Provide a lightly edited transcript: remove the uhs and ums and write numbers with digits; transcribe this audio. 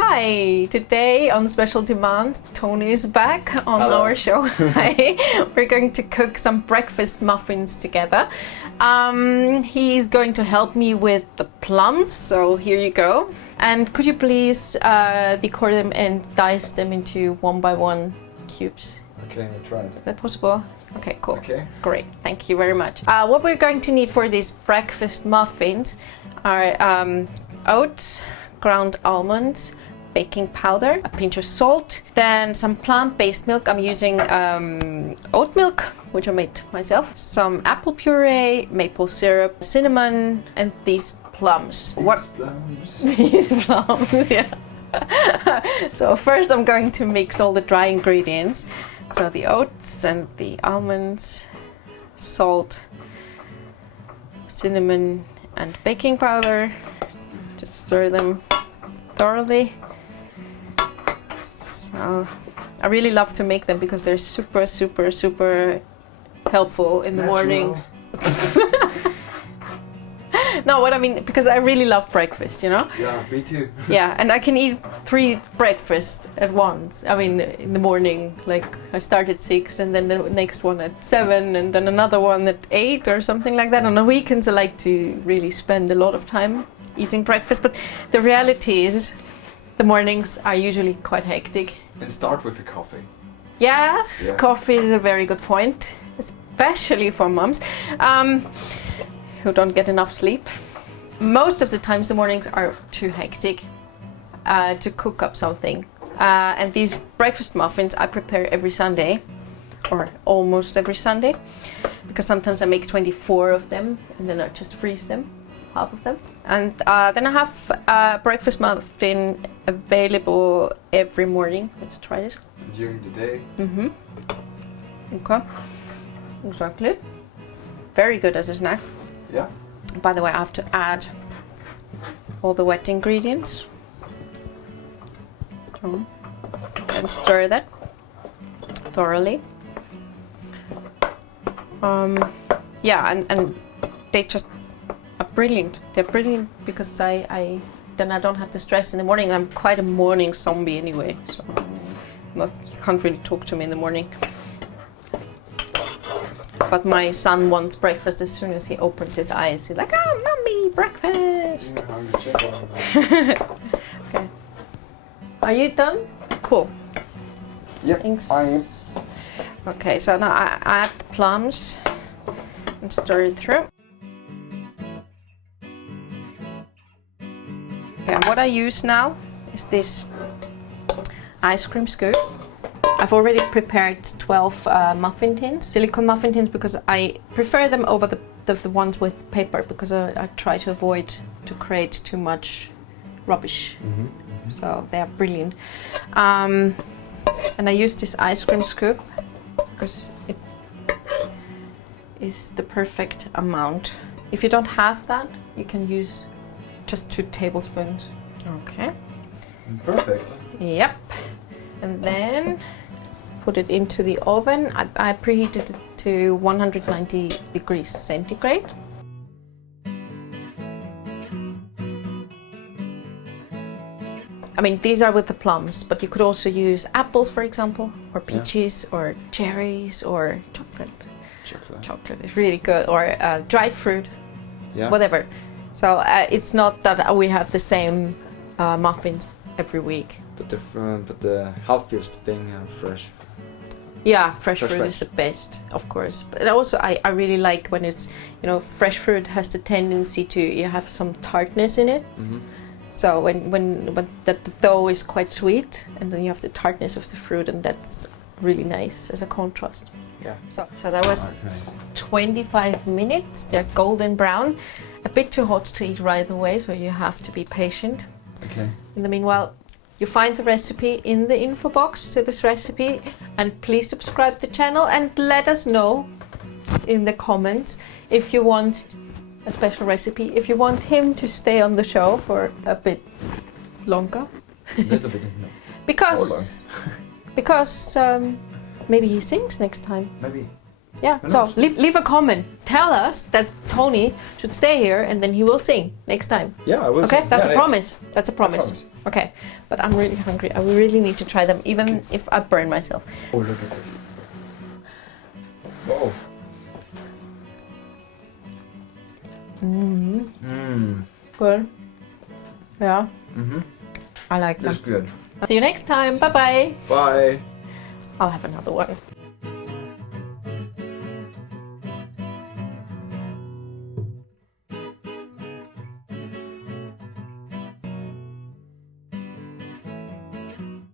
Hi, today on special demand, Tony is back on our show. Hi. We're going to cook some breakfast muffins together. He's going to help me with the plums, so here you go. And could you please decore them and dice them into 1 by 1 cubes? Okay, I tried. Is that possible? Okay, cool. Okay. Great, thank you very much. What we're going to need for these breakfast muffins are oats, ground almonds, baking powder, a pinch of salt, then some plant-based milk. I'm using oat milk, which I made myself, some apple puree, maple syrup, cinnamon, and these plums. These plums, yeah. So first I'm going to mix all the dry ingredients. So the oats and the almonds, salt, cinnamon, and baking powder. Just stir them thoroughly. So I really love to make them because they're super, super, super helpful in the morning. No, what I mean, because I really love breakfast, you know? Yeah, me too. Yeah, and I can eat 3 breakfasts at once. I mean, in the morning, like I start at 6 and then the next one at 7 and then another one at 8 or something like that. On the weekends I like to really spend a lot of time eating breakfast, but the reality is the mornings are usually quite hectic. And start with a coffee. Yes, yeah. Coffee is a very good point, especially for moms who don't get enough sleep. Most of the times the mornings are too hectic to cook up something. And these breakfast muffins I prepare every Sunday, or almost every Sunday, because sometimes I make 24 of them and then I just freeze them, half of them. And then I have a breakfast muffin available every morning. Let's try this. During the day? Mm-hmm. Okay. Exactly. Very good as a snack. Yeah. By the way, I have to add all the wet ingredients. So, and stir that thoroughly. Yeah, and they just are brilliant. They're brilliant because then I don't have the stress in the morning. I'm quite a morning zombie anyway, so you can't really talk to me in the morning. But my son wants breakfast as soon as he opens his eyes. He's like, "Oh, mommy, breakfast!" Okay. Are you done? Cool. Yep, Thanks. I am. Okay, so now I add the plums and stir it through. Okay, and what I use now is this ice cream scoop. I've already prepared 12 muffin tins, silicone muffin tins, because I prefer them over the ones with paper, because I try to avoid to create too much rubbish. Mm-hmm. Mm-hmm. So they are brilliant. And I use this ice cream scoop because it is the perfect amount. If you don't have that, you can use just 2 tablespoons. Okay. Perfect. Yep. And then put it into the oven. I preheated it to 190 degrees centigrade. I mean, these are with the plums, but you could also use apples, for example, or peaches, or cherries, or chocolate. Chocolate is really good, or dried fruit, whatever. So it's not that we have the same muffins every week. But the healthiest thing, fresh. Yeah, fresh fruit is the best, of course. But also, I really like when it's, fresh fruit has the tendency to have some tartness in it. Mm-hmm. So when the dough is quite sweet, and then you have the tartness of the fruit, and that's really nice as a contrast. Yeah. So that was 25 minutes. They're golden brown, a bit too hot to eat right away, so you have to be patient. Okay. In the meanwhile, you find the recipe in the info box to this recipe, and please subscribe to the channel and let us know in the comments if you want a special recipe, if you want him to stay on the show for a bit longer. A little bit, no. Because maybe he sings next time. Maybe. Yeah, Why so not? leave a comment. Tell us that Tony should stay here and then he will sing next time. Yeah, I will. Okay, sing. that's Yeah, a promise. That's a promise. promise. Okay, but I'm really hungry. I really need to try them, even if I burn myself. Oh, look at this. Whoa. Good. Yeah, I like them. That's good. See you next time. Bye-bye. Bye. I'll have another one.